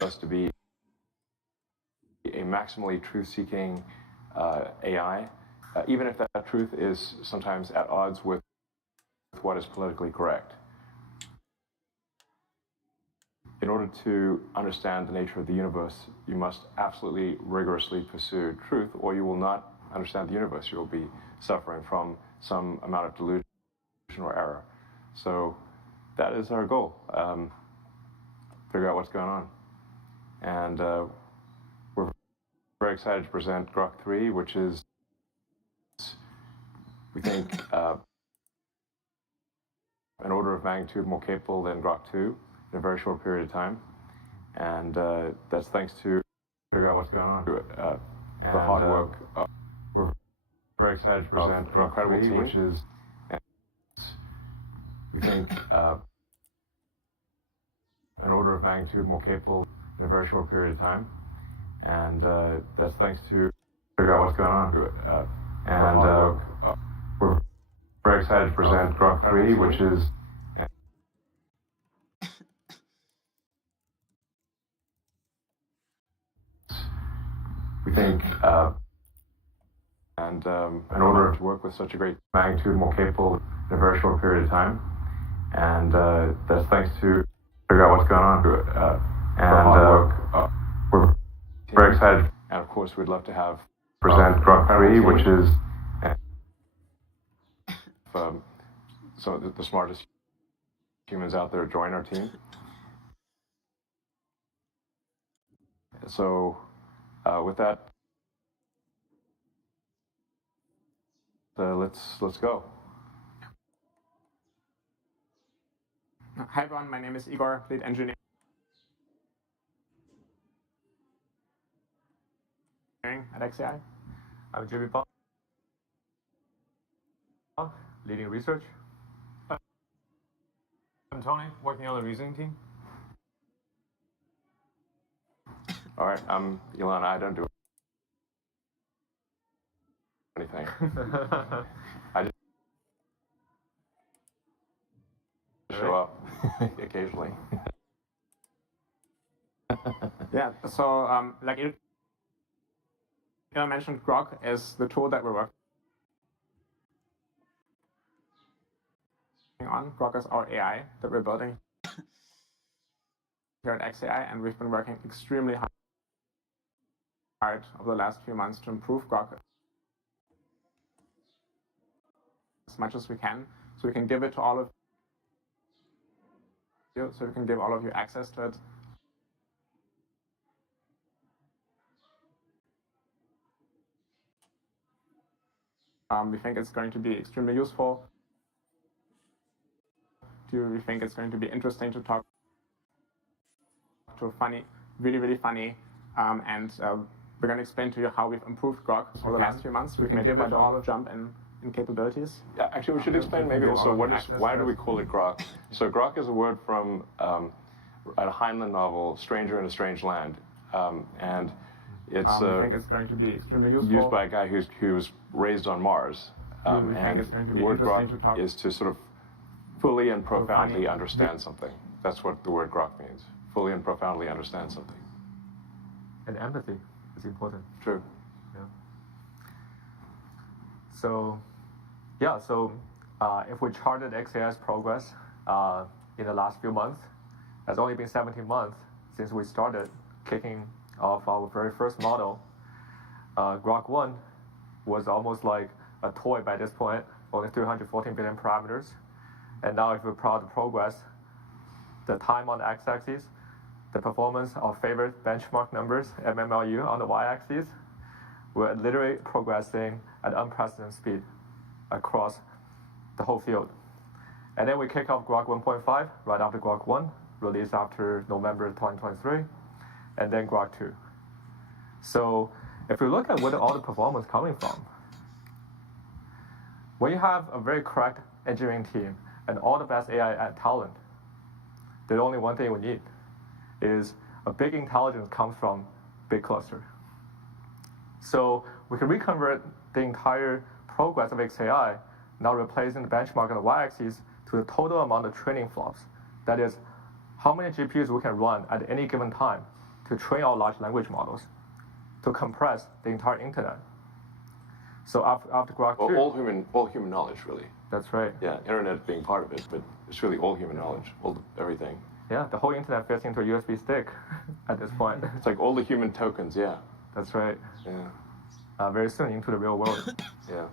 us to be a maximally truth-seeking AI, even if that truth is sometimes at odds with what is politically correct. In order to understand the nature of the universe, you must absolutely rigorously pursue truth, or you will not understand the universe. You will be suffering from some amount of delusion or error. So that is our goal. Figure out what's going on. And we're very excited to present Grok3, which is, we think, an order of magnitude more capable than Grok2 in a very short period of time. And that's thanks to figure out what's going on. The hard work. We're very excited to present an incredible team, which is, we think, an order of magnitude more capable in a very short period of time. And that's thanks to figure out what's going on. We're very excited to present Grok3, which is we think in order to work with such a great magnitude more capable in a very short period of time. And that's thanks to figure out what's going on. We're very excited. And of course, we'd love to have present Grok3, which is some of the smartest humans out there join our team. So with that, let's go. Hi everyone, my name is Igor, lead engineer at XAI. I'm Jimmy Paul, leading research. I'm Tony, working on the reasoning team. All right, I'm Elon. I don't do anything. I just show up occasionally. Yeah, so like Elon mentioned, Grok is the tool that we're working on. Grok is our AI that we're building here at XAI, and we've been working extremely hard over the last few months to improve Grok as much as we can, so we can give it to all of you, so we can give all of you access to it. We think it's going to be extremely useful. We think it's going to be interesting to talk to funny, really funny, and we're going to explain to you how we've improved Grok over the last few months. We can give it all a jump in capabilities. Yeah, actually, we should explain maybe also why do we call it Grok? So Grok is a word from a Heinlein novel, Stranger in a Strange Land, and it's I think it's going to be extremely useful. Used by a guy who was raised on Mars. And the word Grok is to sort of fully and profoundly understand something. That's what the word Grok means. Fully and profoundly understand something. And empathy is important. True. Yeah. So if we charted XAI's progress in the last few months, it's only been 17 months since we started kicking off our very first model. Grok1 was almost like a toy by this point, only 314 billion parameters. And now if we plot the progress, the time on the x-axis, the performance of favorite benchmark numbers, MMLU, on the y-axis, we're literally progressing at unprecedented speed across the whole field. And then we kick off Grok 1.5 right after Grok 1, released after November 2023, and then Grok 2. So if we look at where all the performance coming from, when you have a very correct engineering team and all the best AI talent, the only one thing we need is a big intelligence comes from big cluster. So we can reconvert the entire progress of XAI, now replacing the benchmark on the y-axis, to the total amount of training flops. That is how many GPUs we can run at any given time to train our large language models, to compress the entire internet. So after Grok 2, all human knowledge, really. That's right. Yeah, internet being part of it, but it's really all human knowledge, everything. Yeah, the whole internet fits into a USB stick at this point. It's like all the human tokens, yeah. That's right. Yeah. Very soon into the real world. Yeah.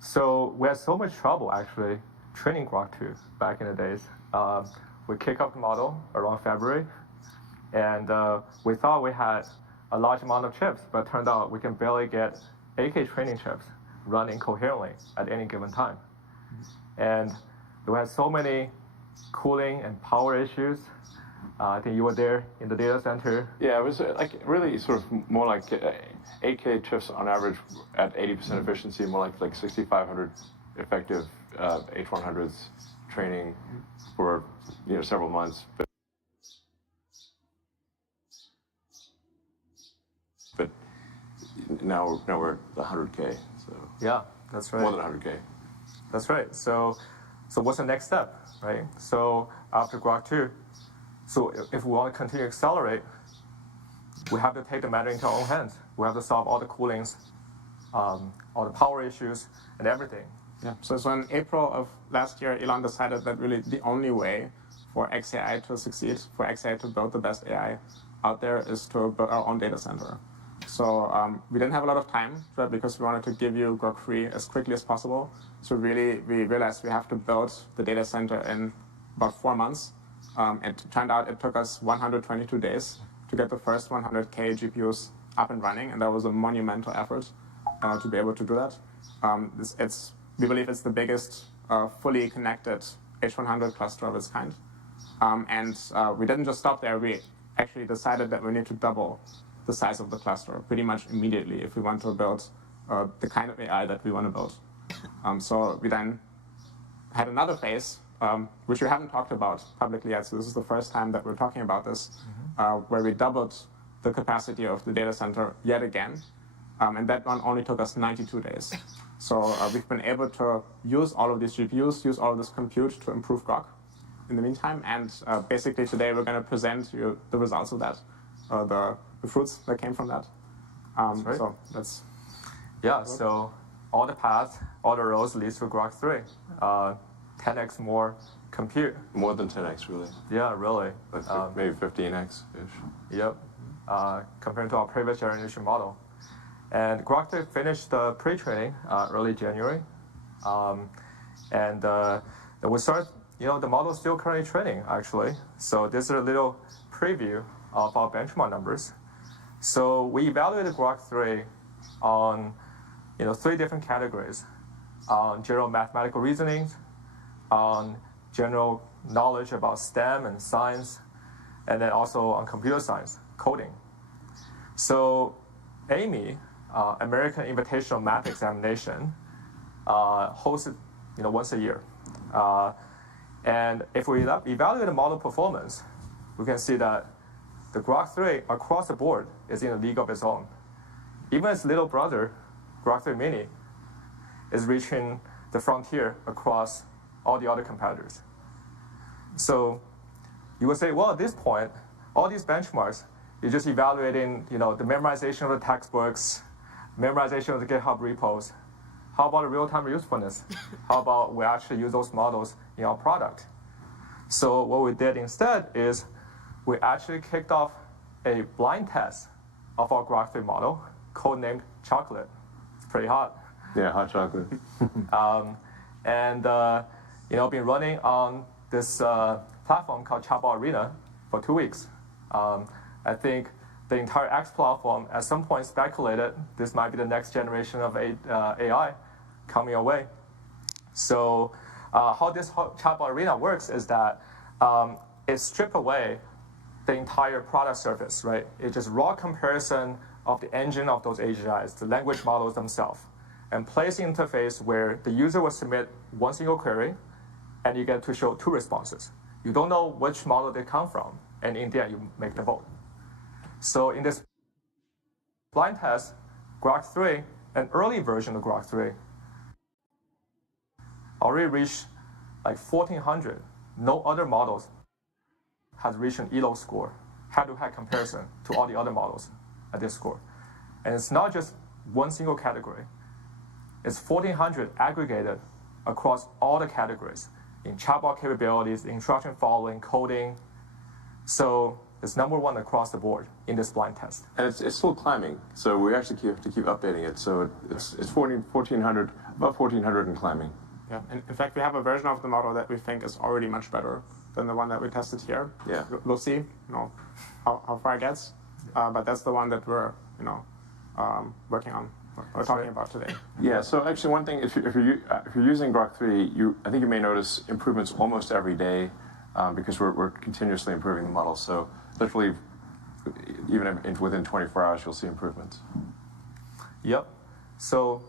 So we had so much trouble actually training Grok 2 back in the days. We kicked off the model around February, and we thought we had a large amount of chips, but turned out we can barely get 8K training chips running coherently at any given time. And we had so many cooling and power issues. I think you were there in the data center. Yeah, it was like really sort of more like 8K chips on average at 80% efficiency, more like 6,500 effective H100s training for several months. But now we're at 100K. So yeah, that's right. More than 100K. That's right. So what's the next step, right? So after Grok 2, so if we want to continue to accelerate, we have to take the matter into our own hands. We have to solve all the coolings, all the power issues, and everything. Yeah. So in April of last year, Elon decided that really the only way for XAI to succeed, for XAI to build the best AI out there, is to build our own data center. So we didn't have a lot of time for it because we wanted to give you Grok3 as quickly as possible. So really, we realized we have to build the data center in about 4 months. It turned out it took us 122 days to get the first 100K GPUs up and running, and that was a monumental effort to be able to do that. We believe it's the biggest fully connected H100 cluster of its kind. We didn't just stop there. We actually decided that we need to double the size of the cluster pretty much immediately if we want to build the kind of AI that we want to build. So we then had another phase, which we haven't talked about publicly yet. So this is the first time that we're talking about this, where we doubled the capacity of the data center yet again. And that one only took us 92 days. So we've been able to use all of these GPUs, use all of this compute to improve Grok in the meantime. And basically today we're going to present you the results of that, the fruits that came from that. Right. So that's... Yeah, so all the paths, all the roads leads to Grok 3. 10x more compute. More than 10x, really. Yeah, really. Maybe 15x-ish. Yep, compared to our previous generation model. And Grok 3 finished the pre-training early January. We start, the model is still currently training, actually. So this is a little preview of our benchmark numbers. So we evaluated Grok 3 on 3 different categories: on general mathematical reasonings, on general knowledge about STEM and science, and then also on computer science, coding. So AIME, American Invitational Math Examination, hosted once a year. And if we evaluate the model performance, we can see that the Grok 3 across the board is in a league of its own. Even its little brother, Grok 3 Mini, is reaching the frontier across all the other competitors. So you would say, well, at this point, all these benchmarks, you're just evaluating the memorization of the textbooks, memorization of the GitHub repos. How about the real-time usefulness? How about we actually use those models in our product? So what we did instead is we actually kicked off a blind test of our Grok 3 model, codenamed Chocolate. It's pretty hot. Yeah, hot chocolate. Been running on this platform called Chatbot Arena for 2 weeks. I think the entire X platform at some point speculated this might be the next generation of AI coming our way. So how this Chatbot Arena works is that it strips away the entire product surface, right? It's just raw comparison of the engine of those AGIs, the language models themselves, and place the interface where the user will submit one single query, and you get to show 2 responses. You don't know which model they come from, and in the end, you make the vote. So in this blind test, Grok 3, an early version of Grok 3, already reached like 1,400 no other models has reached an Elon score, head-to-head comparison to all the other models at this score. And it's not just one single category. It's 1,400 aggregated across all the categories in chatbot capabilities, instruction following, coding. So it's #1 across the board in this blind test. And it's still climbing, so we actually have to keep updating it. So it's 1,400, about 1,400 and climbing. Yeah, and in fact, we have a version of the model that we think is already much better than the one that we tested here. Yeah. We'll see, how far it gets, but that's the one that we're, working on or talking about today. Yeah. So actually, one thing, if you're using Grok3, I think you may notice improvements almost every day because we're continuously improving the model. So literally, even within 24 hours, you'll see improvements. Yep. So,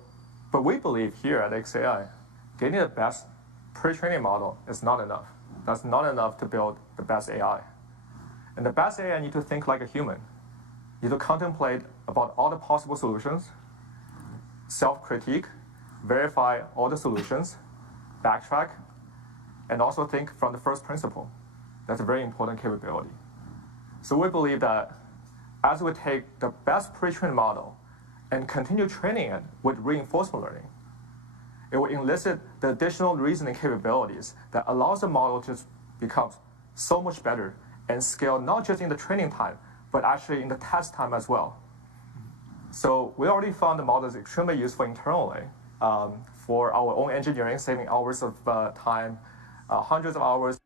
but we believe here at XAI, getting the best pre-training model is not enough. That's not enough to build the best AI. And the best AI need to think like a human. You need to contemplate about all the possible solutions, self-critique, verify all the solutions, backtrack, and also think from the first principle. That's a very important capability. So we believe that as we take the best pre-trained model and continue training it with reinforcement learning, it will elicit the additional reasoning capabilities that allows the model to become so much better and scale not just in the training time, but actually in the test time as well. So we already found the model is extremely useful internally for our own engineering, saving hours of time, hundreds of hours.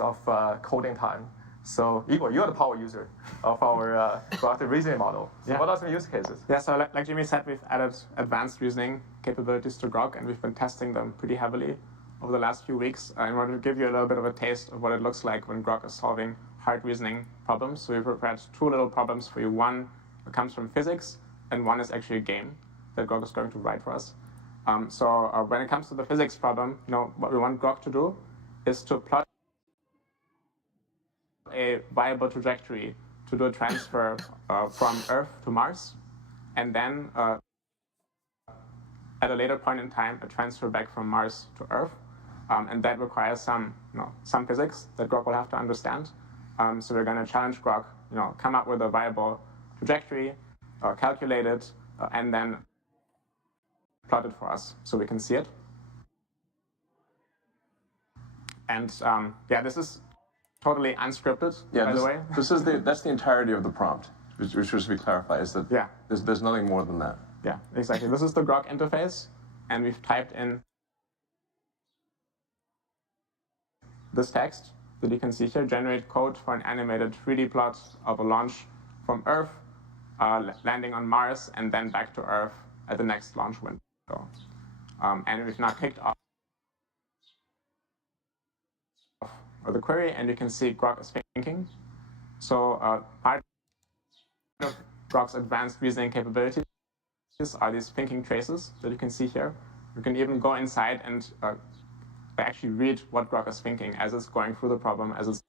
Of coding time. So Igor, you're the power user of our Grok3 reasoning model. So Yeah. what are some use cases? Yeah, so like Jimmy said, we've added advanced reasoning capabilities to Grok, and we've been testing them pretty heavily over the last few weeks. I wanted to give you a little bit of a taste of what it looks like when Grok is solving hard reasoning problems. So we prepared 2 little problems for you. One comes from physics, and one is actually a game that Grok is going to write for us. So when it comes to the physics problem, what we want Grok to do is to plot a viable trajectory to do a transfer from Earth to Mars, and then at a later point in time, a transfer back from Mars to Earth, and that requires some physics that Grok will have to understand. So we're going to challenge Grok, come up with a viable trajectory, calculate it, and then plot it for us so we can see it. And yeah, this is totally unscripted, by the way. That's the entirety of the prompt, which should be clarified, is that there's nothing more than that. Yeah, exactly. This is the Grok interface, and we've typed in this text that you can see here: generate code for an animated 3D plot of a launch from Earth, landing on Mars, and then back to Earth at the next launch window. And we've now kicked off the query, and you can see Grok is thinking. So part of Grok's advanced reasoning capabilities are these thinking traces that you can see here. You can even go inside and actually read what Grok is thinking as it's going through the problem, as it's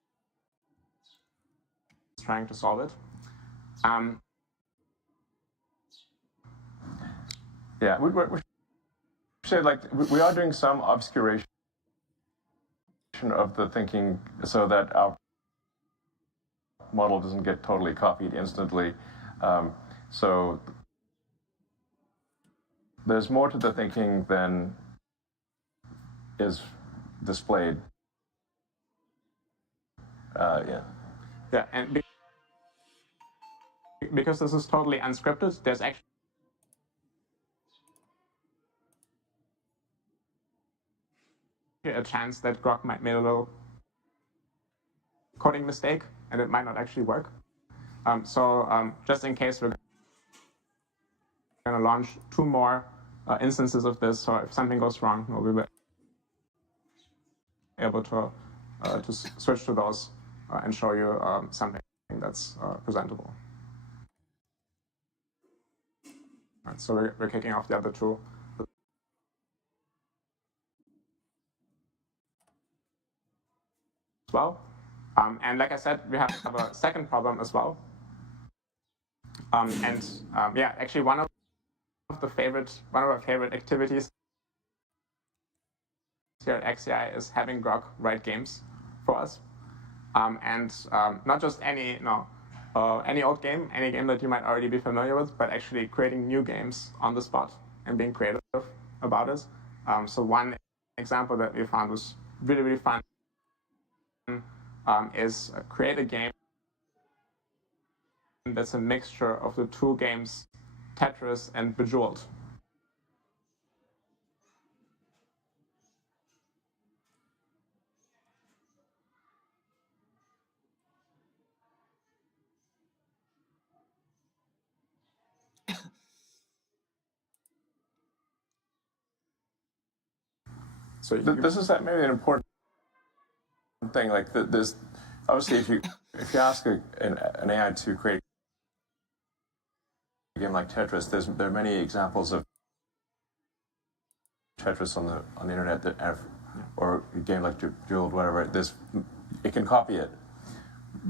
trying to solve it. Yeah, we are doing some obscuration of the thinking so that our model doesn't get totally copied instantly. So there's more to the thinking than is displayed. Yeah, and because this is totally unscripted, there's actually a chance that Grok might make a little coding mistake, and it might not actually work. So just in case, we're going to launch 2 more instances of this. So if something goes wrong, we'll be able to switch to those and show you something that's presentable. Right, so we're kicking off the other two as well. And like I said, we have a second problem as well. Yeah, actually one of our favorite activities here at XCI is having Grok write games for us. Not just any old game, any game that you might already be familiar with, but actually creating new games on the spot and being creative about it. So one example that we found was really, really fun is create a game that's a mixture of the two games, Tetris and Bejeweled. So this is maybe an important thing. Like this, obviously, if you ask an AI to create a game like Tetris, there are many examples of Tetris on the internet that have, or a game like Bejeweled, whatever. It can copy it.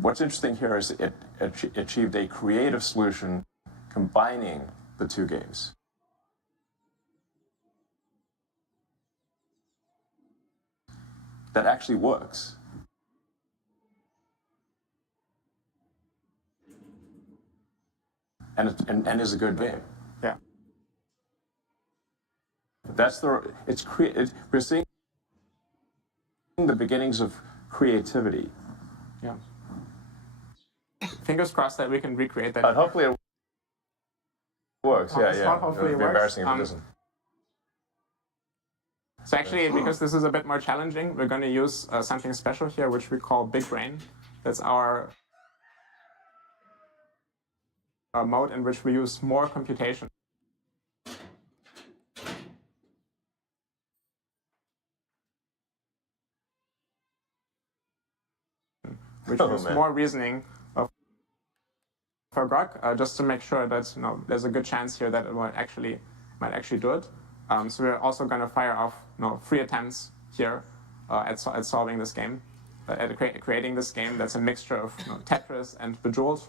What's interesting here is it achieved a creative solution combining the two games. That actually works. And is a good game. Yeah. We're seeing the beginnings of creativity. Yeah. Fingers crossed that we can recreate that. But hopefully it works. Yeah. Hopefully it be works. Embarrassing if it doesn't. So actually, because this is a bit more challenging, we're going to use something special here, which we call Big Brain. That's our mode in which we use more computation. Which is more reasoning for Grok, just to make sure that there's a good chance here that it might actually do it. So we're also going to fire off 3 attempts here at solving this game, at creating this game that's a mixture of Tetris and Bejeweled.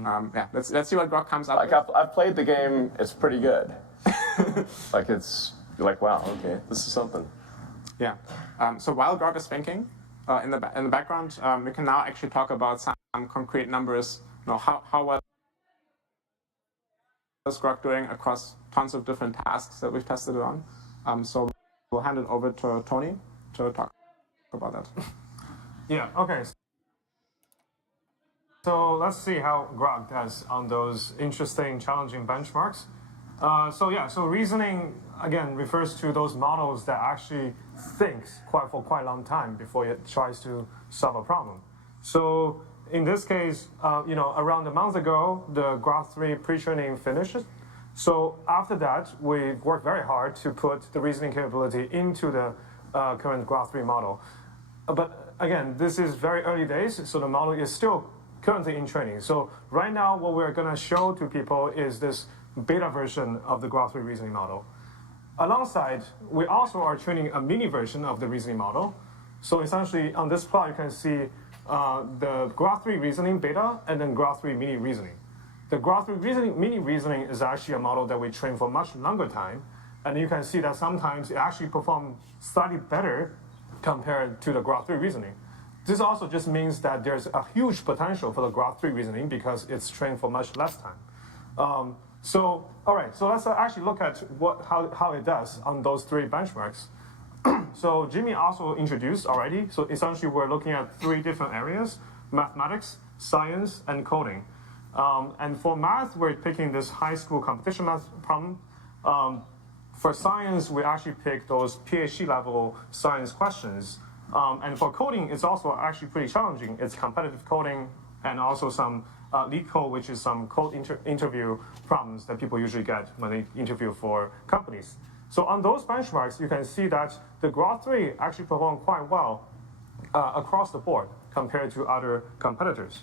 Yeah, let's see what Grok comes up with. I've played the game. It's pretty good. You're like, wow, okay, this is something. Yeah. So while Grok is thinking, in the background, we can now actually talk about some concrete numbers. How well is Grok doing across tons of different tasks that we've tested it on. So we'll hand it over to Tony to talk about that. Yeah. Okay. So let's see how Grok does on those interesting, challenging benchmarks. So reasoning, again, refers to those models that actually thinks for quite a long time before it tries to solve a problem. So in this case, around a month ago, the Grok3 pre-training finished. So after that, we worked very hard to put the reasoning capability into the current Grok3 model. But again, this is very early days, so the model is still currently in training. So right now, what we're going to show to people is this beta version of the Grok3 reasoning model. Alongside, we also are training a mini version of the reasoning model. So essentially, on this plot, you can see the Grok3 reasoning beta and then Grok3 mini reasoning. The Grok3 mini reasoning is actually a model that we train for much longer time. And you can see that sometimes it actually performs slightly better compared to the Grok3 reasoning. This also just means that there's a huge potential for the Grok3 reasoning because it's trained for much less time. So let's actually look at how it does on those 3 benchmarks. So Jimmy also introduced already. So essentially, we're looking at 3 different areas: mathematics, science, and coding. And for math, we're picking this high school competition math problem. For science, we actually pick those PhD level science questions. And for coding, it's also actually pretty challenging. It's competitive coding and also some lead code, which is some code interview problems that people usually get when they interview for companies. So on those benchmarks, you can see that the Grok3 actually performed quite well across the board compared to other competitors.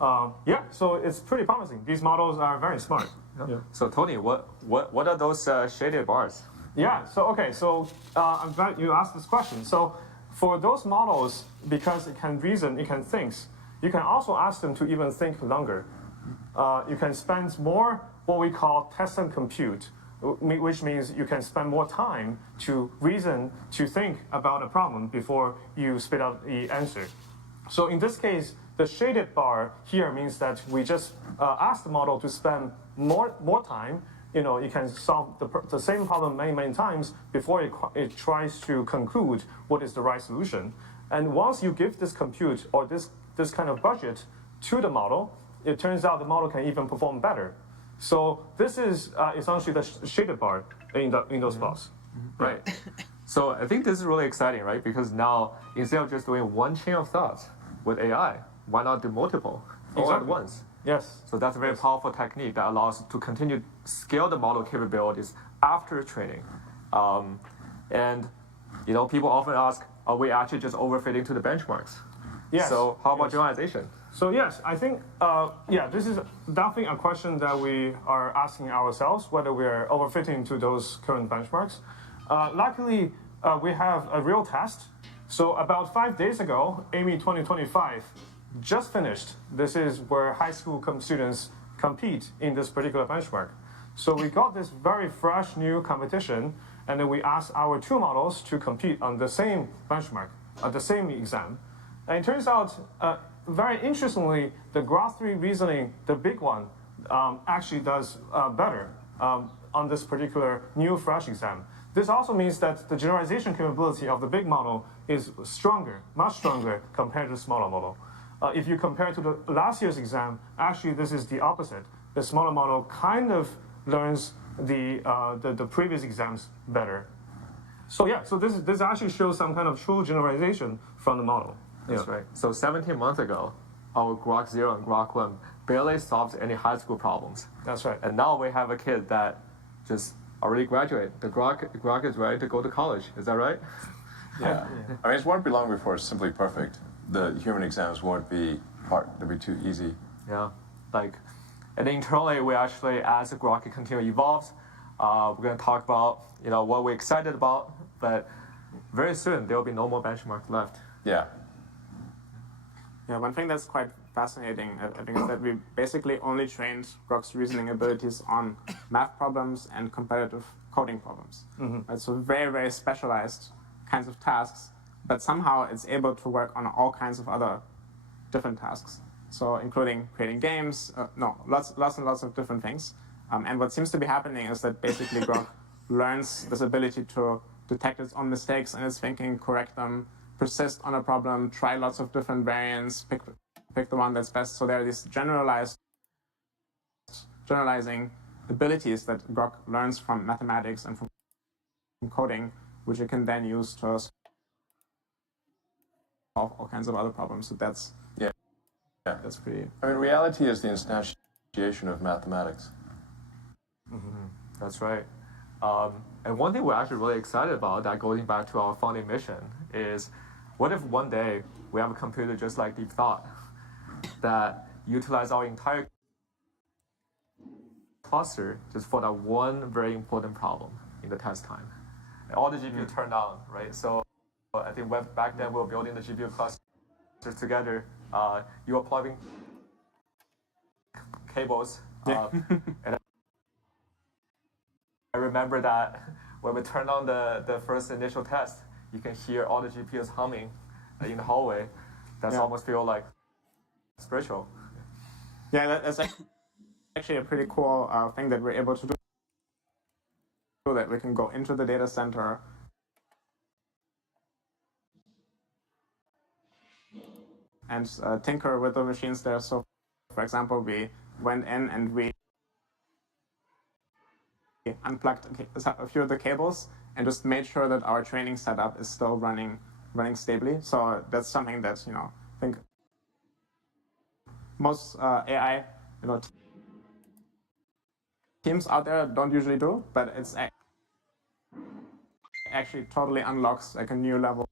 So it's pretty promising. These models are very smart. Yeah. So Tony, what are those shaded bars? Yeah, so I'm glad you asked this question. So for those models, because it can reason, it can think, you can also ask them to even think longer. You can spend more what we call test and compute, which means you can spend more time to reason, to think about a problem before you spit out the answer. So in this case, the shaded bar here means that we just ask the model to spend more time. You can solve the same problem many times before it tries to conclude what is the right solution. And once you give this compute or this kind of budget to the model, it turns out the model can even perform better. So this is essentially the shaded bar in those plots. Right. So I think this is really exciting, right? Because now instead of just doing one chain of thought with AI, why not do multiple all at once? Yes. So that's a very powerful technique that allows us to continue to scale the model capabilities after training. And people often ask, are we actually just overfitting to the benchmarks? Yes. So how about generalization? So yes, I think this is definitely a question that we are asking ourselves, whether we are overfitting to those current benchmarks. Luckily, we have a real test. So about 5 days ago, AMI 2025 just finished. This is where high school students compete in this particular benchmark. So we got this very fresh new competition, and then we asked our two models to compete on the same benchmark, the same exam. And it turns out, very interestingly, the Grok3 reasoning, the big one, actually does better on this particular new fresh exam. This also means that the generalization capability of the big model is stronger, much stronger compared to the smaller model. If you compare to the last year's exam, actually this is the opposite. The smaller model kind of learns the previous exams better. So yeah, so this actually shows some kind of true generalization from the model. That's right. So 17 months ago, our Grok3 and Grok1 barely solved any high school problems. That's right. And now we have a kid that just already graduated. The Grok is ready to go to college. Is that right? Yeah. I mean, it won't be long before it's simply perfect. The human exams won't be hard. They'll be too easy. Yeah. And internally, we actually, as the Grok continue evolves, we're going to talk about what we're excited about. But very soon, there will be no more benchmarks left. Yeah. Yeah, one thing that's quite fascinating, I think, is that we basically only trained Grok's reasoning abilities on math problems and competitive coding problems. Mm-hmm. Right? So very, very specialized kinds of tasks, but somehow it's able to work on all kinds of other different tasks. So including creating games, lots and lots of different things. And what seems to be happening is that basically Grok learns this ability to detect its own mistakes in its thinking, correct them, persist on a problem, try lots of different variants, pick the one that's best. So there are these generalizing abilities that Grok learns from mathematics and from coding, which it can then use to solve all kinds of other problems. So that's pretty. I mean, reality is the instantiation of mathematics. Mm-hmm. That's right. And one thing we're actually really excited about, that going back to our founding mission, is what if one day we have a computer just like Deep Thought that utilize our entire cluster just for that one very important problem in the test time. And all the GPU turned on, right? So I think back then we were building the GPU clusters together. You were plugging cables. And I remember that when we turned on the first initial test, you can hear all the GPUs humming in the hallway. That's almost feel like spiritual. Yeah, that's actually a pretty cool thing that we're able to do. So that we can go into the data center and tinker with the machines there. So, for example, we went in and we unplugged a few of the cables and just made sure that our training setup is still running stably. So that's something that I think most AI teams out there don't usually do, but it's actually totally unlocks like a new level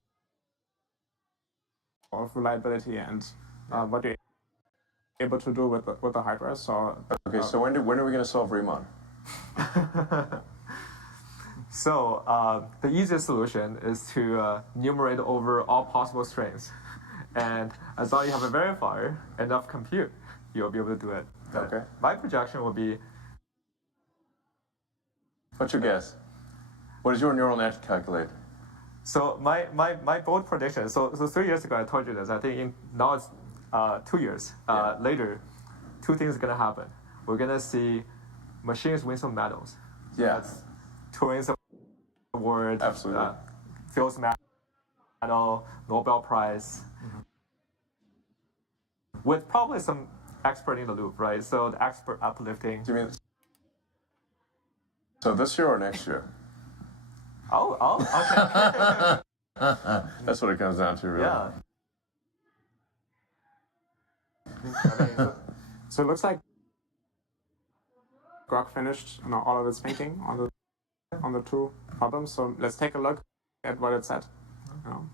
of reliability and what you're able to do with the hardware. So Okay, so when are we going to solve Riemann? So the easiest solution is to numerate over all possible strings. And as long as you have a verifier, enough compute, you'll be able to do it. Okay. My projection will be... What's your guess? What does your neural net calculate? So my bold prediction, so 3 years ago I told you this, I think now it's 2 years later, two things are going to happen. We're going to see machines win some medals. Yeah. Turing's Award, Absolutely. Fields Medal, Nobel Prize, with probably some expert in the loop, right? So the expert uplifting. Do you mean so this year or next year? Okay. That's what it comes down to, really. Yeah. so it looks like Grok finished all of its thinking on the two problems. So let's take a look at what it said. All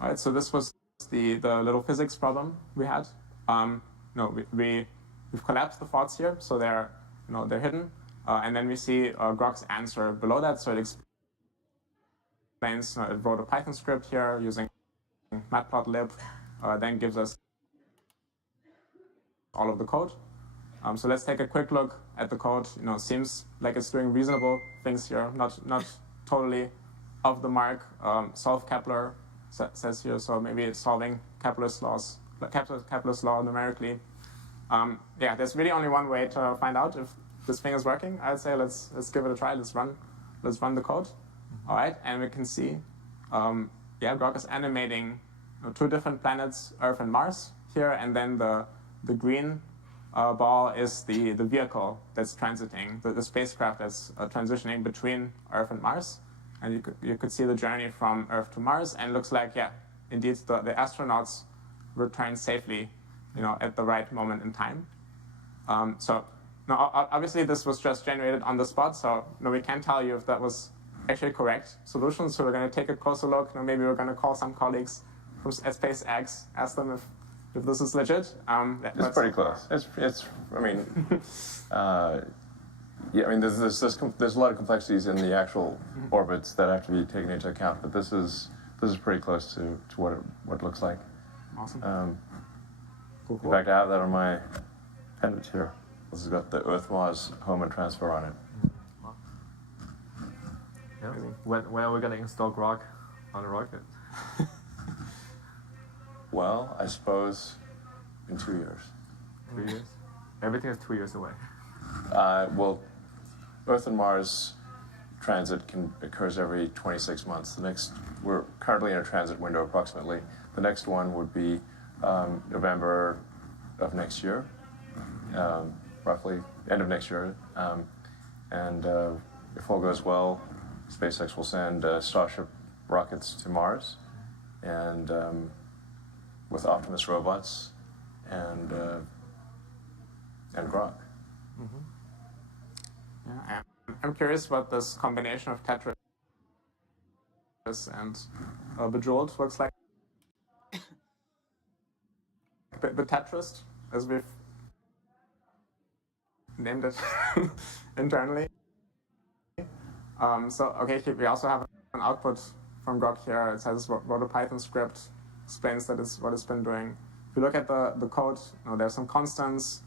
right, so this was the little physics problem we had. We've collapsed the thoughts here, so they're hidden, and then we see Grok's answer below that. So it explains. It wrote a Python script here using matplotlib, then gives us all of the code. So let's take a quick look at the code. Seems like it's doing reasonable things here, not totally off the mark. Solve Kepler says here, so maybe it's solving Kepler's law numerically. There's really only one way to find out if this thing is working. I'd say let's give it a try. Let's run the code. All right, and we can see, Grok is animating two different planets, Earth and Mars here, and then the green ball is the vehicle that's transiting, the spacecraft that's transitioning between Earth and Mars. And you could see the journey from Earth to Mars, and it looks like, indeed, the astronauts returned safely, at the right moment in time. Obviously this was just generated on the spot, so we can't tell you if that was actually correct solution. So we're going to take a closer look. Maybe we're going to call some colleagues from at SpaceX, ask them if this is legit. It's pretty close. It's. I mean, there's a lot of complexities in the actual orbits that have to be taken into account, but this is pretty close to what it looks like. Awesome. Cool. In fact, I have that on my pendant here. This has got the Earth Mars home and transfer on it. Yeah. When are we going to install Grok on a rocket? Well, I suppose in 2 years. 2 years? Everything is 2 years away. Well, Earth and Mars transit occurs every 26 months. We're currently in a transit window approximately. The next one would be November of next year, roughly end of next year. And if all goes well, SpaceX will send Starship rockets to Mars, and with Optimus robots and Grok. Yeah, I'm curious what this combination of Tetris and Bejeweled looks like. The Tetris, as we've named it internally. We also have an output from Grok here. It says wrote a Python script, explains that is what it's been doing. If you look at the code, there's some constants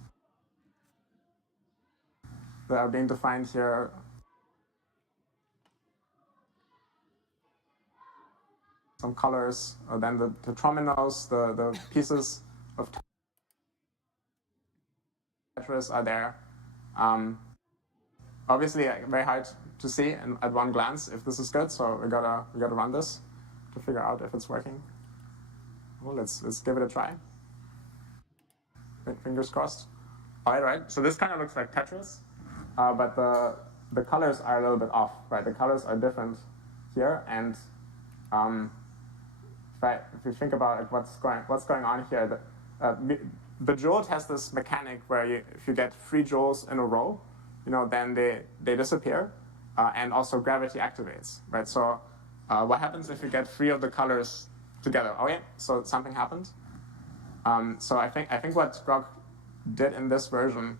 that are being defined here. Some colors, then the terminals, the pieces of Tetris are there. Obviously, very hard to see at one glance if this is good. So we gotta run this to figure out if it's working. Well, let's give it a try. Fingers crossed. All right. So this kind of looks like Tetris, but the colors are a little bit off. Right, the colors are different here, and if you think about it, what's going on here, Bejeweled has this mechanic where if you get 3 jewels in a row, then they disappear, and also gravity activates, right? So what happens if you get 3 of the colors together? Okay, so something happened. So I think what Grok did in this version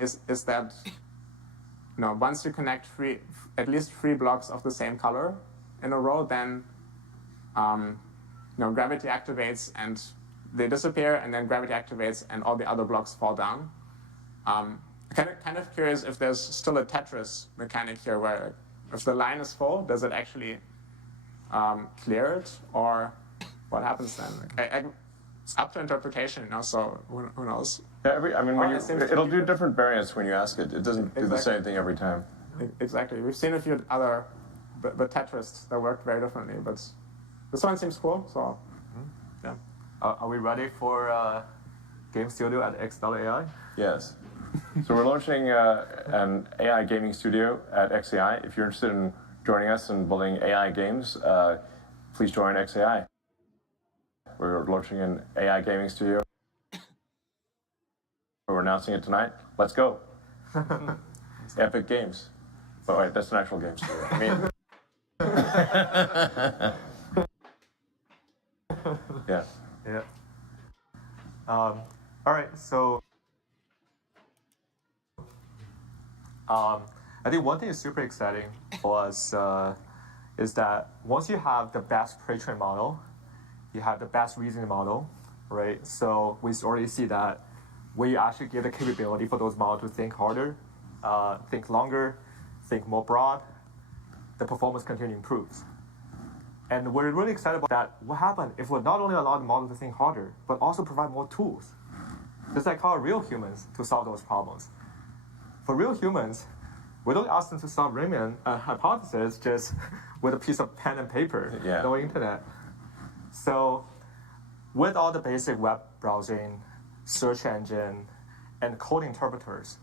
is that once you connect at least 3 blocks of the same color in a row, then gravity activates and they disappear, and then gravity activates and all the other blocks fall down. Kind of curious if there's still a Tetris mechanic here where if the line is full, does it actually clear it, or what happens then? It's up to interpretation, so who knows? Yeah, it'll do different variants when you ask it. It doesn't do the same thing every time. Exactly. We've seen a few other the Tetris that worked very differently, but this one seems cool. So, yeah. Are we ready for Game Studio at X.AI? Yes. So we're launching an AI gaming studio at XAI. If you're interested in joining us in building AI games, please join XAI. We're launching an AI gaming studio. We're announcing it tonight. Let's go. Epic Games. But wait, that's an actual game studio. Yeah. Yeah. All right, so I think one thing is super exciting is that once you have the best pre-trained model, you have the best reasoning model, right? So we already see that when you actually give the capability for those models to think harder, think longer, think more broad, the performance continually improves. And we're really excited about that. What happens if we not only allow the model to think harder, but also provide more tools? Just like how real humans to solve those problems. For real humans, we don't ask them to solve Riemann hypothesis just with a piece of pen and paper, no internet. So with all the basic web browsing, search engine, and code interpreters,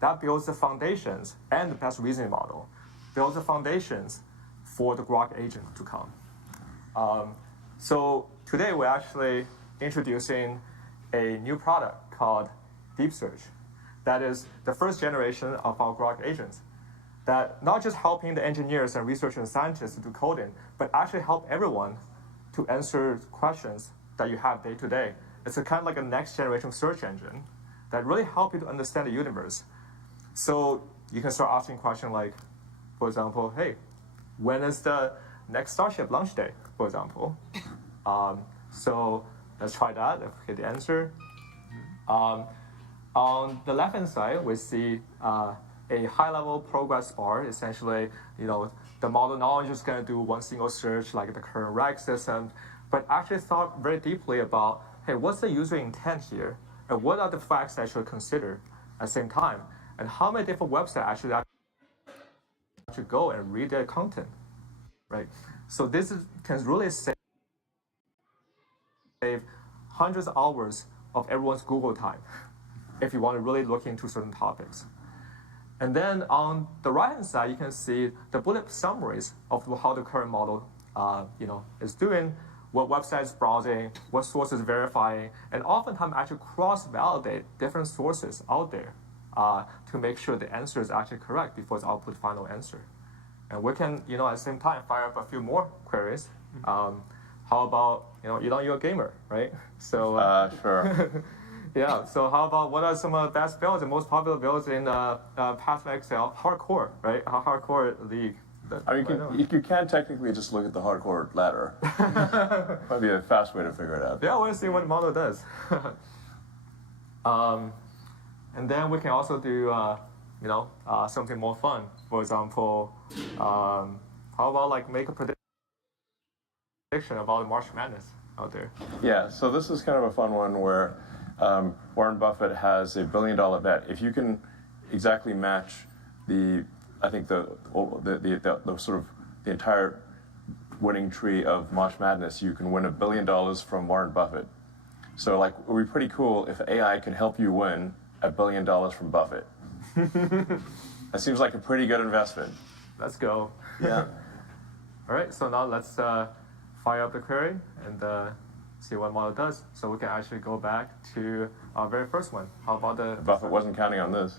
that builds the foundations, and the best reasoning model builds the foundations for the Grok agent to come. So today we're actually introducing a new product called DeepSearch. That is the first generation of our Grok agents that not just helping the engineers and researchers and scientists to do coding, but actually help everyone to answer questions that you have day to day. It's a kind of like a next generation search engine that really help you to understand the universe. So you can start asking questions like, for example, hey, when is the next Starship launch day, for example? So let's try that. Let's get the answer. On the left-hand side, we see a high-level progress bar. Essentially, the model not only just going to do one single search like the current RAG system, but actually thought very deeply about, hey, what's the user intent here? And what are the facts I should consider at the same time? And how many different websites I should go and read their content, right? So this can really save hundreds of hours of everyone's Google time if you want to really look into certain topics. And then on the right-hand side, you can see the bullet summaries of how the current model is doing, what websites browsing, what sources verifying, and oftentimes actually cross-validate different sources out there to make sure the answer is actually correct before it's output final answer. And we can, at the same time, fire up a few more queries. How about, Elon, you're a gamer, right? So sure. Yeah, so how about what are some of the best builds and most popular builds in Pascal Excel? Hardcore, right? Hardcore league. You can technically just look at the hardcore ladder. Might be a fast way to figure it out. Yeah, we'll see what the model does. And then we can also do, something more fun. For example, how about make a prediction about March Madness out there? Yeah, so this is kind of a fun one where Warren Buffett has a $1 billion bet. If you can exactly match the sort of the entire winning tree of March Madness, you can win $1 billion from Warren Buffett. So it would be pretty cool if AI could help you win $1 billion from Buffett. That seems like a pretty good investment. Let's go. Yeah. All right, so now let's fire up the query and see what model does. So we can actually go back to our very first one. How about the... Buffett wasn't counting on this.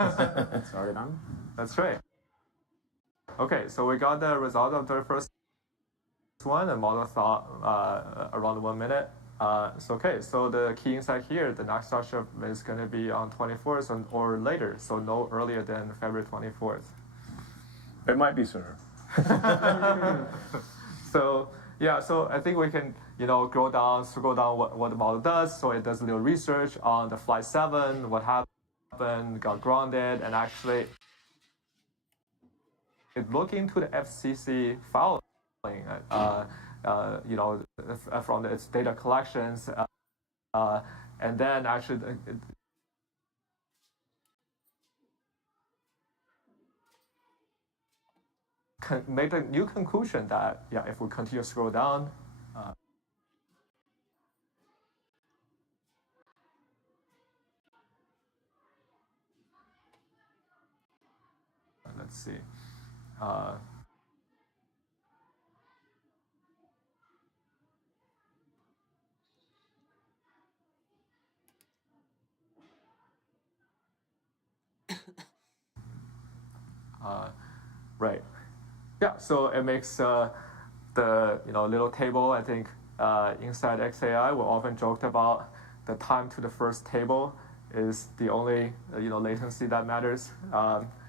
It's already done. That's right. Okay, so we got the result of the first one. The model thought around 1 minute. So the key insight here, the next starship is going to be on 24th or later, so no earlier than February 24th. It might be sooner. So yeah, so I think we can scroll down what the model does. So it does a little research on the Flight 7, what happened, got grounded, and actually it looked into the FCC filing, from its data collections, and then actually made a new conclusion that if we continue to scroll down, let's see. Right. Yeah. So it makes the little table. I think inside XAI, we often joked about the time to the first table is the only latency that matters.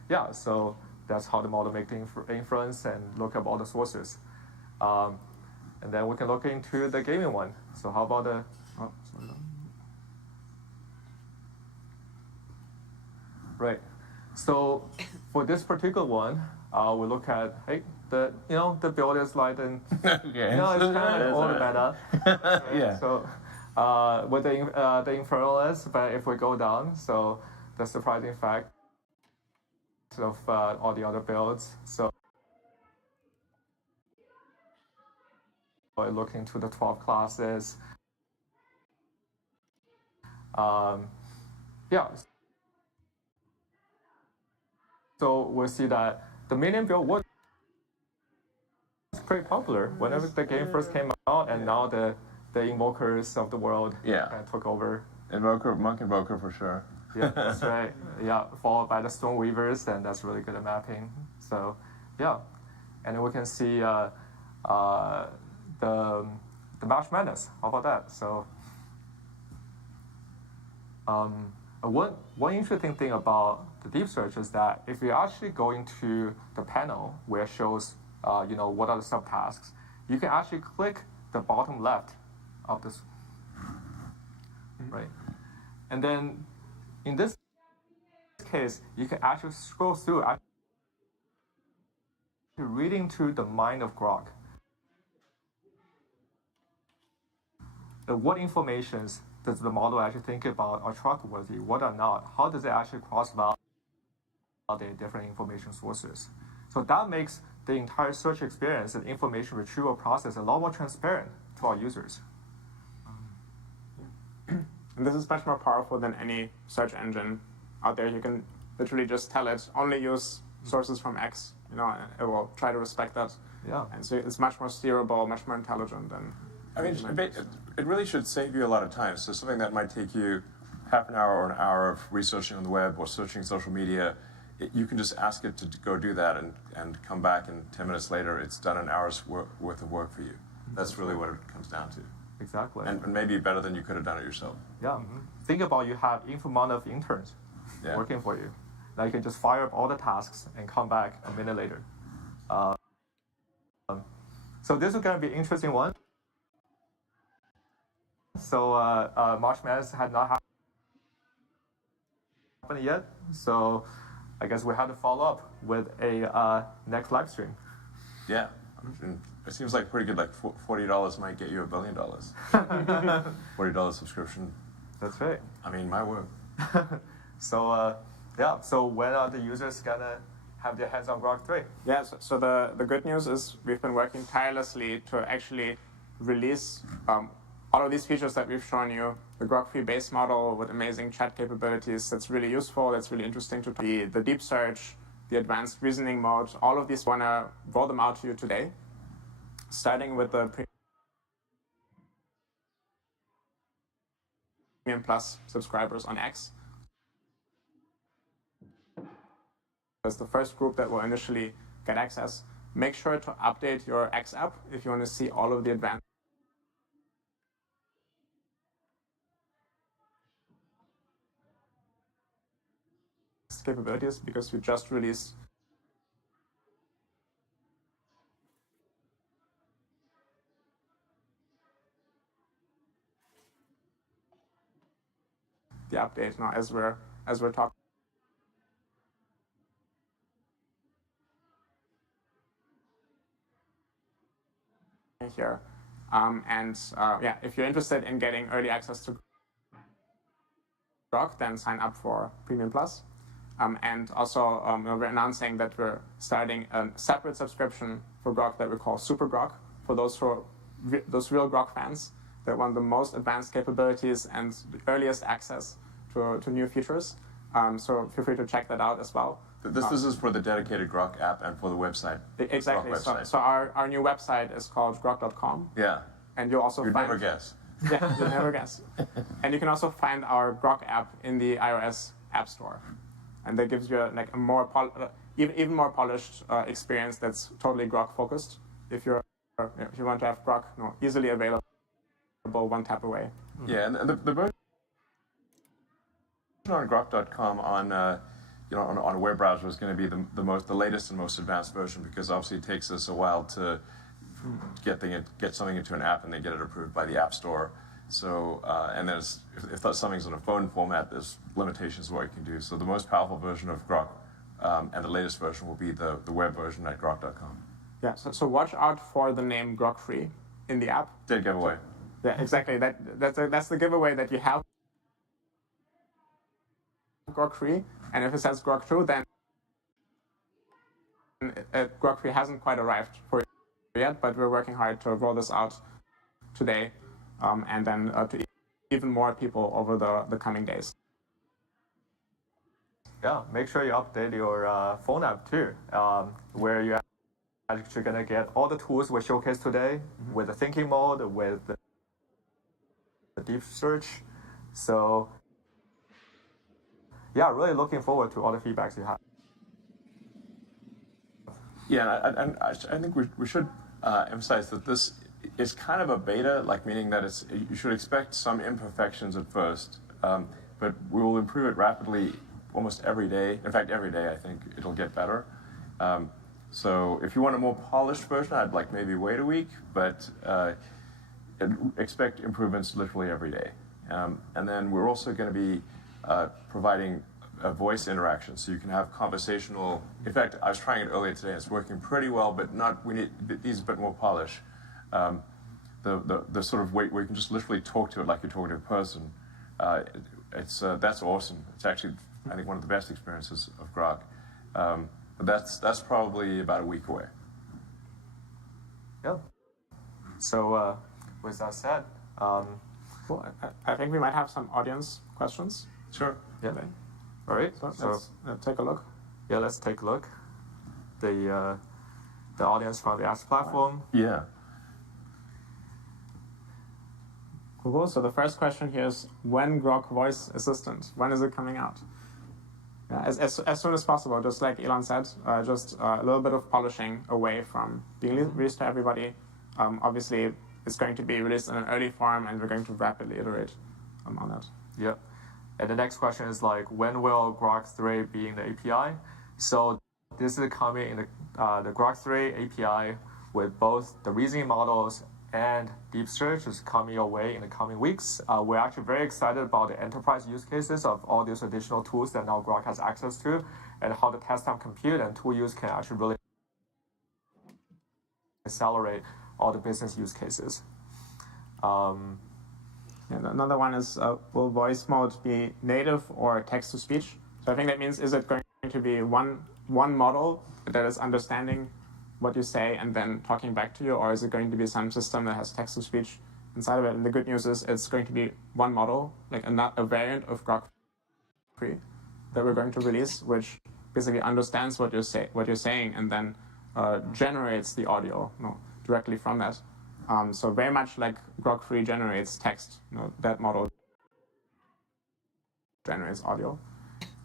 Yeah. So that's how the model makes the inference and look up all the sources. And then we can look into the gaming one. So how about the right. So for this particular one, we look at the build is light and Okay. it's kind of all the meta. Yeah. So with the infernalist, but if we go down, so the surprising fact of all the other builds. So I look into the 12 classes. Yeah. So we'll see that the minion build was pretty popular whenever the game first came out, and now the invokers of the world took over. Monk Invoker for sure. Yeah, that's right. Yeah, followed by the Stone Weavers, and that's really good at mapping. So, yeah, and then we can see the March Madness. How about that? So, one interesting thing about the deep search is that if you actually go into the panel where it shows, what are the subtasks, you can actually click the bottom left of this, right? And then in this case, you can actually scroll through, actually reading to the mind of Grok. What informations does the model actually think about are trustworthy, what are not? How does it actually cross-validate different information sources? So that makes the entire search experience and information retrieval process a lot more transparent to our users. And this is much more powerful than any search engine out there. You can literally just tell it, only use sources from X, and it will try to respect that. Yeah. And so it's much more steerable, much more intelligent than... I mean, it really should save you a lot of time. So something that might take you half an hour or an hour of researching on the web or searching social media, you can just ask it to go do that and come back, and 10 minutes later, it's done an hour's worth of work for you. That's really what it comes down to. Exactly. And maybe better than you could have done it yourself. Yeah. Mm-hmm. Think about you have infinite amount of interns working for you. Now you can just fire up all the tasks and come back a minute later. So this is going to be an interesting one. So March Madness had not happened yet. So I guess we have to follow up with a next live stream. Yeah. It seems like pretty good. Like $40 might get you $1 billion. $40 subscription. That's right. I mean, my word. So So when are the users gonna have their hands on Grok3? Yeah. So the good news is we've been working tirelessly to actually release all of these features that we've shown you. The Grok3 base model with amazing chat capabilities. That's really useful. That's really interesting to the deep search, the advanced reasoning mode. All of these wanna roll them out to you today. Starting with the Premium Plus subscribers on X. As the first group that will initially get access. Make sure to update your X app if you want to see all of the advanced capabilities, because we just released the update now as we're talking here. Yeah, if you're interested in getting early access to Grok, then sign up for Premium Plus. And also, we're announcing that we're starting a separate subscription for Grok that we call Super Grok, for those real Grok fans that want the most advanced capabilities and the earliest access to new features. So feel free to check that out as well. This is for the dedicated Grok app and for the website. Exactly. So our new website is called Grok.com. Yeah. And you'll also You'd find... never guess. Yeah, you'll never guess. And you can also find our Grok app in the iOS App Store. And that gives you like a more even more polished experience that's totally Grok focused. If you want to have Grok easily available one tap away. Yeah, and the version on Grok.com on on a web browser is going to be the latest and most advanced version, because obviously it takes us a while to get something into an app and then get it approved by the App Store. So and there's if something's on a phone format, there's limitations to what you can do. So the most powerful version of Grok and the latest version will be the web version at Grok.com. Yeah. So watch out for the name Grok3 in the app. Dead giveaway. Yeah, exactly. That's the giveaway that you have. Grok3, and if it says Grok2, then Grok3 hasn't quite arrived for you yet, but we're working hard to roll this out today, and then to even more people over the coming days. Yeah, make sure you update your phone app too, where you're actually going to get all the tools we showcased today, with the thinking mode, with the deep search. So yeah, really looking forward to all the feedbacks you have. Yeah, and I think we should emphasize that this is kind of a beta, like meaning that you should expect some imperfections at first, but we will improve it rapidly almost every day. In fact, every day I think it'll get better. So if you want a more polished version, I'd like maybe wait a week, but expect improvements literally every day. And then we're also going to be providing a voice interaction, so you can have conversational. In fact, I was trying it earlier today. It's working pretty well, but needs a bit more polish. The sort of way where you can just literally talk to it like you're talking to a person. That's awesome. It's actually, I think, one of the best experiences of Grok. But that's probably about a week away. Yeah. So with that said, Well, I think we might have some audience questions. Sure. Yeah. All right. So let's take a look. Yeah, let's take a look. The audience from the Ask platform. Yeah. Cool. So the first question here is, when Grok Voice Assistant? When is it coming out? Yeah, as soon as possible, just like Elon said, just a little bit of polishing away from being released to everybody. Obviously, it's going to be released in an early form, and we're going to rapidly iterate on that. Yeah. And the next question is like, when will Grok3 be in the API? So this is coming in the Grok3 API with both the reasoning models and deep search is coming your way in the coming weeks. We're actually very excited about the enterprise use cases of all these additional tools that now Grok has access to, and how the test time compute and tool use can actually really accelerate all the business use cases. And another one is, will voice mode be native or text-to-speech? So I think that means, is it going to be one model that is understanding what you say and then talking back to you, or is it going to be some system that has text-to-speech inside of it? And the good news is it's going to be one model, like a variant of Grok3 that we're going to release, which basically understands what you're saying and then generates the audio directly from that. So very much like Grok3 generates text, that model generates audio.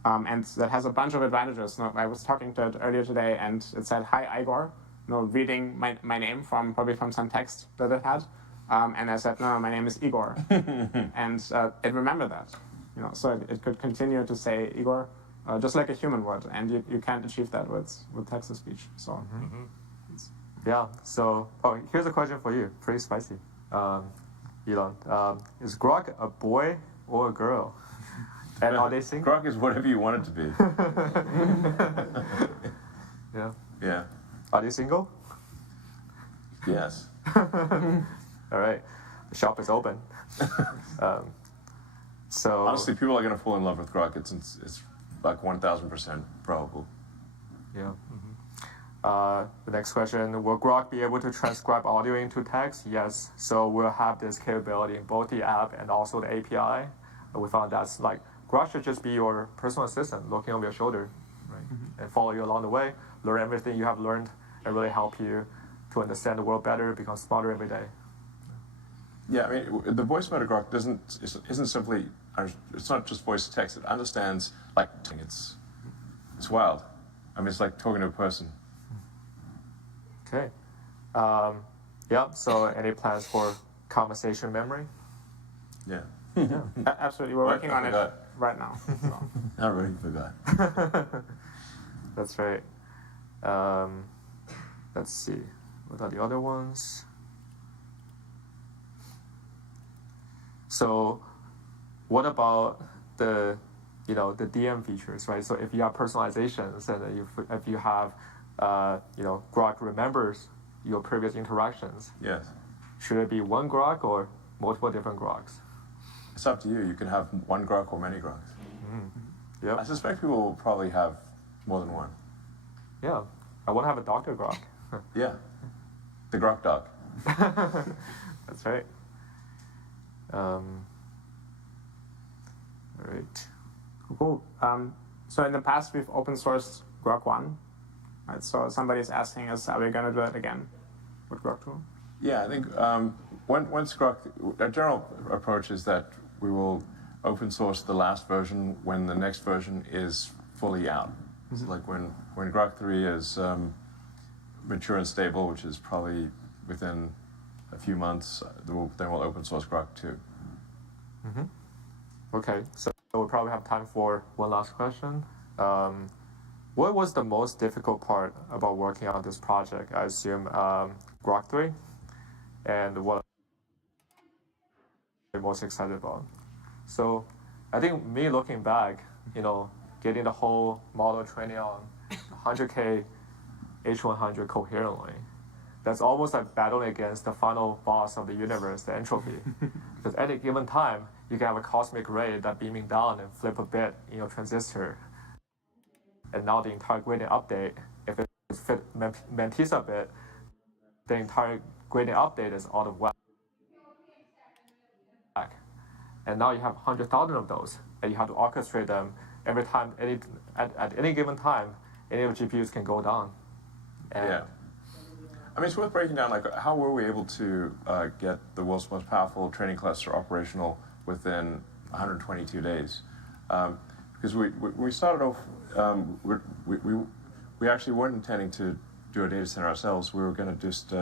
and that has a bunch of advantages. I was talking to it earlier today, and it said, "Hi, Igor," reading my name probably from some text that it had. And I said, "No, my name is Igor," and it remembered that. So it could continue to say Igor, just like a human would, and you can't achieve that with text-to-speech. So, yeah. So, here's a question for you. Pretty spicy, Elon. Is Grok a boy or a girl? And are they single? Grok is whatever you want it to be. Yeah. Yeah. Are they single? Yes. All right. The shop is open. So honestly, people are going to fall in love with Grok. It's like 1,000% probable. Yeah. The next question, will Grok be able to transcribe audio into text? Yes. So we'll have this capability in both the app and also the API. We found that's like, Grok should just be your personal assistant looking over your shoulder, right? And follow you along the way, learn everything you have learned, and really help you to understand the world better, become smarter every day. Yeah, I mean, the voice mode of Grok isn't simply, it's not just voice to text. It understands, like, it's wild. I mean, it's like talking to a person. Okay. Yeah, so any plans for conversation memory? Yeah. Yeah. Absolutely. We're working on it right now. So. I already forgot. That's right. Let's see. What are the other ones? So what about the DM features, right? So if you have personalizations and if you have, Grok remembers your previous interactions. Yes. Should it be one Grok or multiple different Groks? It's up to you. You can have one Grok or many Groks. Mm-hmm. Yep. I suspect people will probably have more than one. Yeah. I want to have a Dr. Grok. Yeah. The Grok dog. That's right. All right. Cool. So in the past, we've open sourced Grok3. Right? So somebody's asking us, are we going to do that again with Grok2? Yeah, I think once Grok, our general approach is that we will open source the last version when the next version is fully out. Mm-hmm. So like when Grok3 is mature and stable, which is probably within a few months, then we'll open source Grok2. Mm-hmm. Okay, so we'll probably have time for one last question. What was the most difficult part about working on this project? I assume Grok3, and what I'm most excited about. So I think me looking back, getting the whole model training on 100K H100 coherently, that's almost like battling against the final boss of the universe, the entropy. Because at a given time, you can have a cosmic ray that beaming down and flip a bit in your transistor. And now the entire gradient update, if it fit Mantissa bit, the entire gradient update is out of whack. And now you have 100,000 of those, and you have to orchestrate them every time, at any given time, any of the GPUs can go down. And yeah. I mean, it's worth breaking down, like, how were we able to get the world's most powerful training cluster operational within 122 days? Because we started off, we actually weren't intending to do a data center ourselves. We were going to just,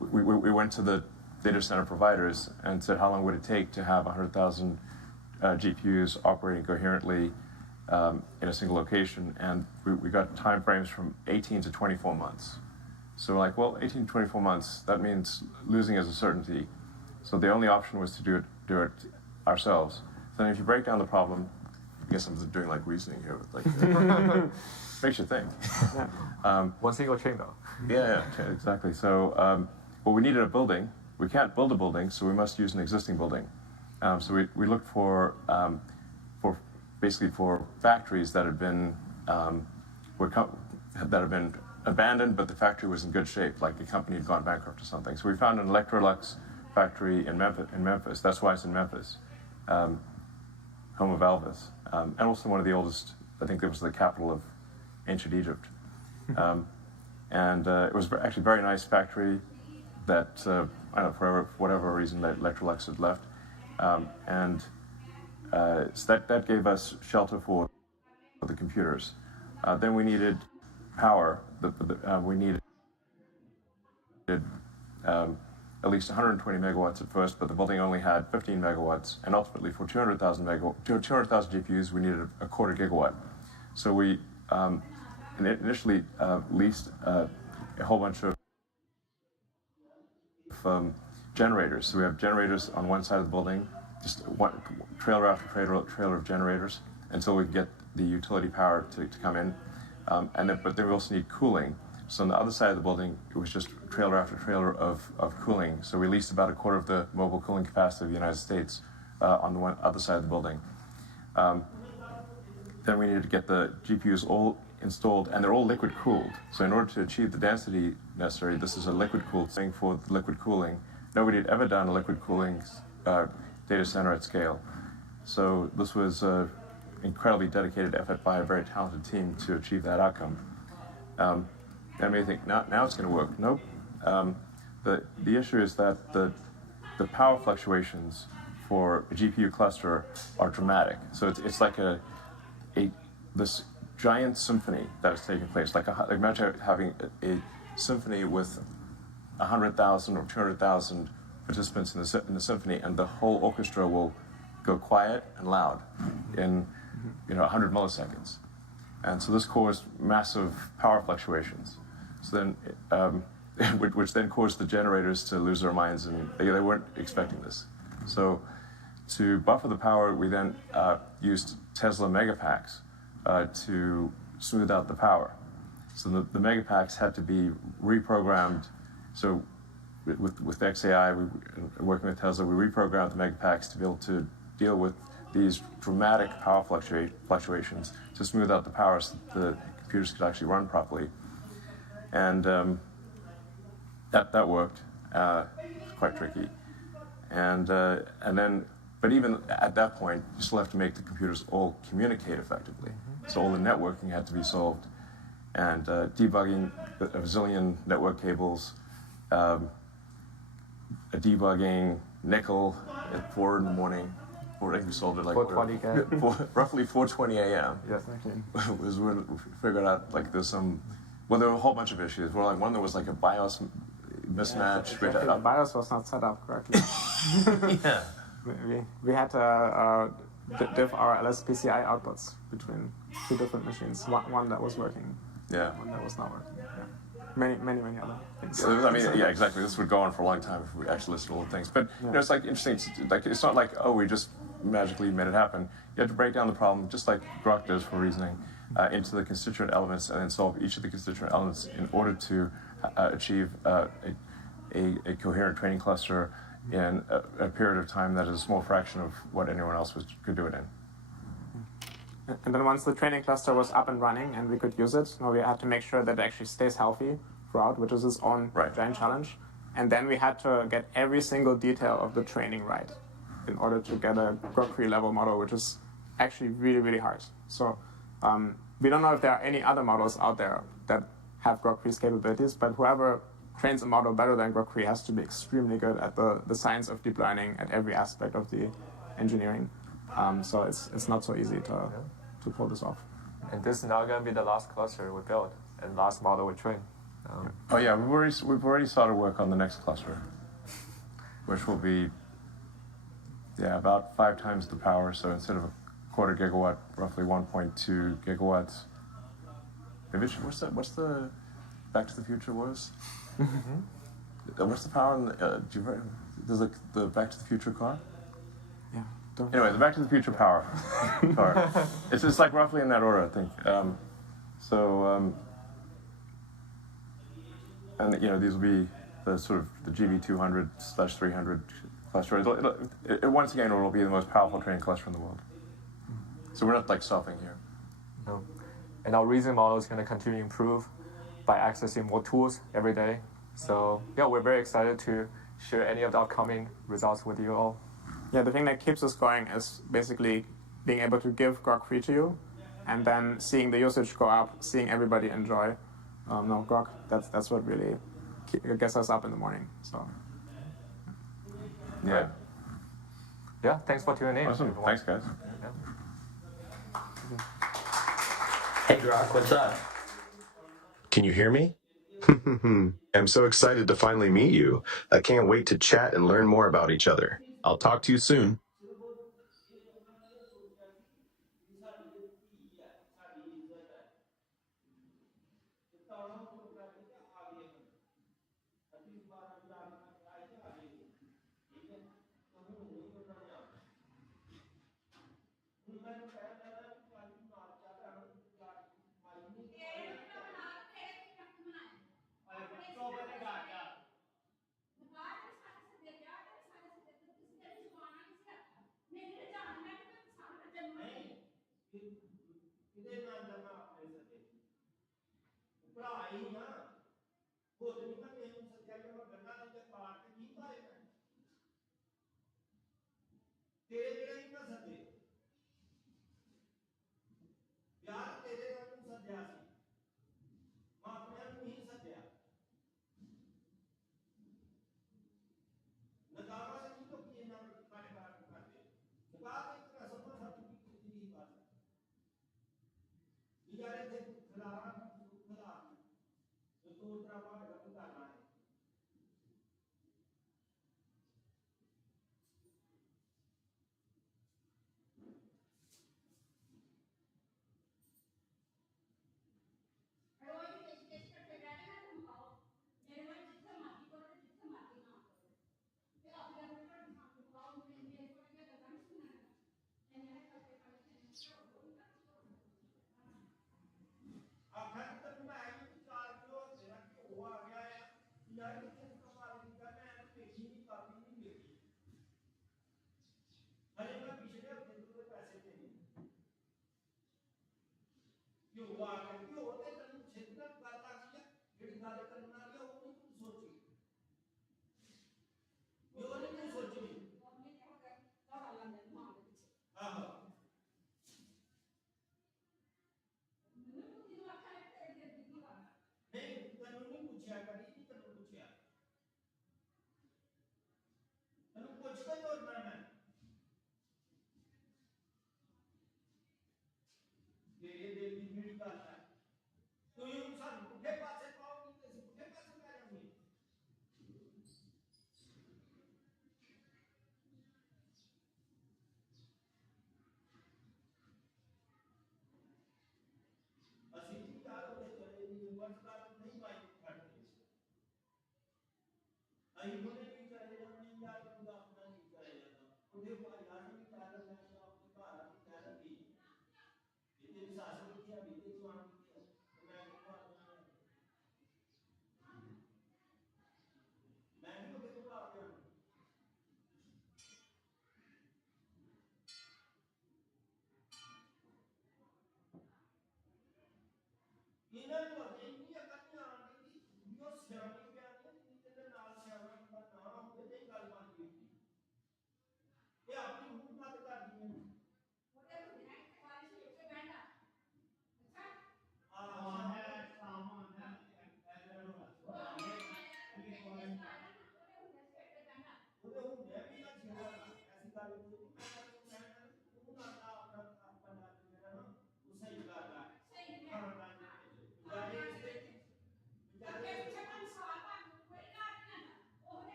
we went to the data center providers and said, how long would it take to have 100,000 GPUs operating coherently in a single location? And we got time frames from 18 to 24 months. So we're like, well, 18 to 24 months, that means losing is a certainty. So the only option was to do it ourselves. So then if you break down the problem, I guess I'm doing like reasoning here, like makes you think. one single chain though. Yeah, exactly. So well, we needed a building. We can't build a building, so we must use an existing building. So we looked for basically for factories that had been abandoned, but the factory was in good shape, like the company had gone bankrupt or something. So we found an Electrolux factory in Memphis. That's why it's in Memphis, home of Elvis, and also one of the oldest. I think it was the capital of ancient Egypt. And it was actually a very nice factory that, I don't know, for whatever reason, that Electrolux had left. So that gave us shelter for the computers. Then we needed power. We needed at least 120 megawatts at first, but the building only had 15 megawatts, and ultimately for 200,000 GPUs, we needed a quarter gigawatt. So we initially leased a whole bunch of generators. So we have generators on one side of the building, just one trailer after trailer of generators, until we get the utility power to come in. But then we also need cooling. So on the other side of the building, it was just trailer after trailer of cooling. So we leased about a quarter of the mobile cooling capacity of the United States on the other side of the building. Then we needed to get the GPUs all installed, and they're all liquid cooled. So in order to achieve the density necessary, this is a liquid cooled thing for the liquid cooling. Nobody had ever done a liquid cooling data center at scale. So this was an incredibly dedicated effort by a very talented team to achieve that outcome. I may think, now it's going to work. Nope. The issue is that the power fluctuations for a GPU cluster are dramatic. So it's like this giant symphony that is taking place. Like imagine having a symphony with 100,000 or 200,000 participants in the symphony, and the whole orchestra will go quiet and loud in 100 milliseconds. And so this caused massive power fluctuations. So then, which then caused the generators to lose their minds, and they weren't expecting this. So to buffer the power, we then used Tesla megapacks to smooth out the power. So the megapacks had to be reprogrammed. So with XAI, working with Tesla, we reprogrammed the megapacks to be able to deal with these dramatic power fluctuations to smooth out the power so that the computers could actually run properly. And that worked. It's quite tricky. But even at that point, you still have to make the computers all communicate effectively. So all the networking had to be solved, and debugging a bazillion network cables, debugging nickel at 4 in the morning. I think we solved it like 4:20 roughly 4:20 a.m. Yes, was when we figured out like there's some. Well, there were a whole bunch of issues. Well, like one there was like a BIOS mismatch. Yeah, the BIOS was not set up correctly. Yeah. We had to diff our LSPCI outputs between two different machines. One that was working. Yeah. One that was not working. Yeah. Many other things. So, I mean, yeah, exactly. This would go on for a long time if we actually listed all the things. But it's like interesting. It's not like we just magically made it happen. You have to break down the problem, just like Grok does for reasoning, into the constituent elements, and then solve each of the constituent elements in order to achieve a coherent training cluster in a period of time that is a small fraction of what anyone else could do it in. And then once the training cluster was up and running and we could use it, we had to make sure that it actually stays healthy throughout, which is its own giant challenge. And then we had to get every single detail of the training right in order to get a Grok3 level model, which is actually really, really hard. So we don't know if there are any other models out there that have Grok3's capabilities, but whoever trains a model better than Grok3 has to be extremely good at the science of deep learning at every aspect of the engineering. So it's not so easy to pull this off. And this is now going to be the last cluster we built and last model we train. Oh yeah, we've already started work on the next cluster, which will be about 5 times the power. So instead of a quarter gigawatt, roughly 1.2 gigawatts. Maybe what's the Back to the Future was? What's the power in there's the Back to the Future car? Yeah. Anyway, the Back to the Future power car. It's like roughly in that order, I think. And these will be the sort of the GB200/300 cluster. Once again, it will be the most powerful training cluster in the world. So we're not like stopping here. No. And our reasoning model is going to continue to improve by accessing more tools every day. So yeah, we're very excited to share any of the upcoming results with you all. Yeah, the thing that keeps us going is basically being able to give Grok3 to you, and then seeing the usage go up, seeing everybody enjoy. Grok, that's what really gets us up in the morning. So. Yeah. Yeah, thanks for tuning in. Awesome. Everyone. Thanks, guys. Yeah. Hey Grok, what's up? Can you hear me? I'm so excited to finally meet you. I can't wait to chat and learn more about each other. I'll talk to you soon.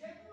generally